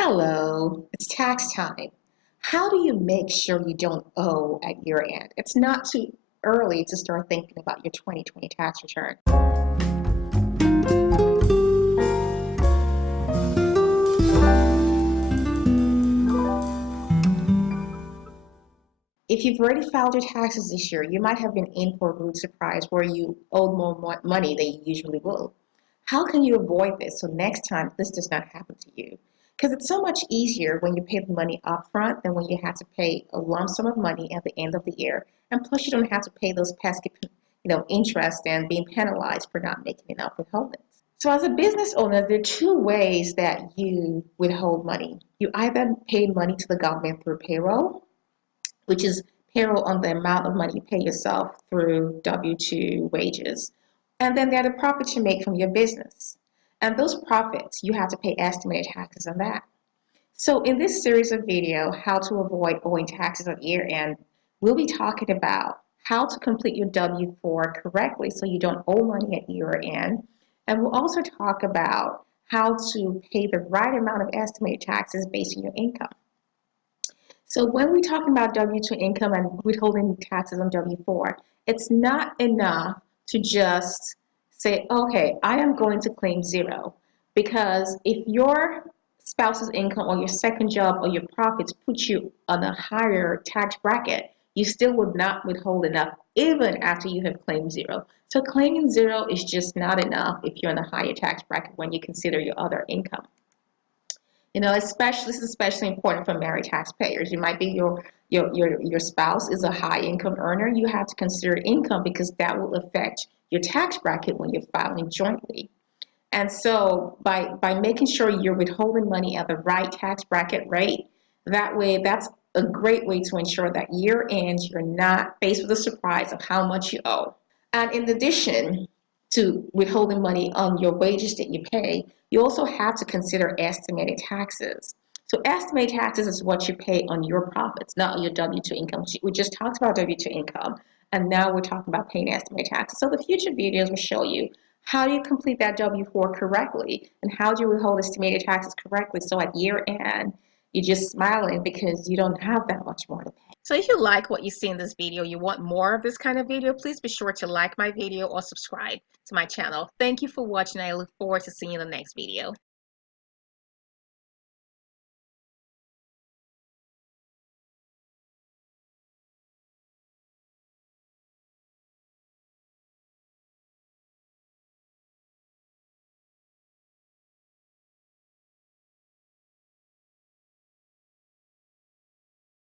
Hello, it's tax time. How do you make sure you don't owe at year end? It's not too early to start thinking about your 2020 tax return. If you've already filed your taxes this year, you might have been in for a rude surprise where you owed more money than you usually will. How can you avoid this so next time this does not happen to you? Because it's so much easier when you pay the money upfront than when you have to pay a lump sum of money at the end of the year. And plus, you don't have to pay those pesky, interest and being penalized for not making enough withholdings. So as a business owner, there are two ways that you withhold money. You either pay money to the government through payroll, which is payroll on the amount of money you pay yourself through W-2 wages. And then there are the profits you make from your business. And those profits, you have to pay estimated taxes on that. So in this series of video, how to avoid owing taxes at year end, we'll be talking about how to complete your W-4 correctly so you don't owe money at year end. And we'll also talk about how to pay the right amount of estimated taxes based on your income. So when we're talking about W-2 income and withholding taxes on W-4, it's not enough to just say, okay, I am going to claim zero. Because if your spouse's income or your second job or your profits put you on a higher tax bracket, you still would not withhold enough even after you have claimed zero. So claiming zero is just not enough if you're in a higher tax bracket when you consider your other income. This is especially important for married taxpayers. You might be your spouse is a high income earner. You have to consider income because that will affect your tax bracket when you're filing jointly. And so by making sure you're withholding money at the right tax bracket rate, that's a great way to ensure that year end you're not faced with a surprise of how much you owe. And in addition to withholding money on your wages that you pay, you also have to consider estimated taxes. So estimated taxes is what you pay on your profits, not your W-2 income. We just talked about W-2 income, and now we're talking about paying estimated taxes. So the future videos will show you how do you complete that W-4 correctly, and how do you withhold estimated taxes correctly so at year end, you're just smiling because you don't have that much more to pay. So if you like what you see in this video, you want more of this kind of video, please be sure to like my video or subscribe to my channel. Thank you for watching. I look forward to seeing you in the next video.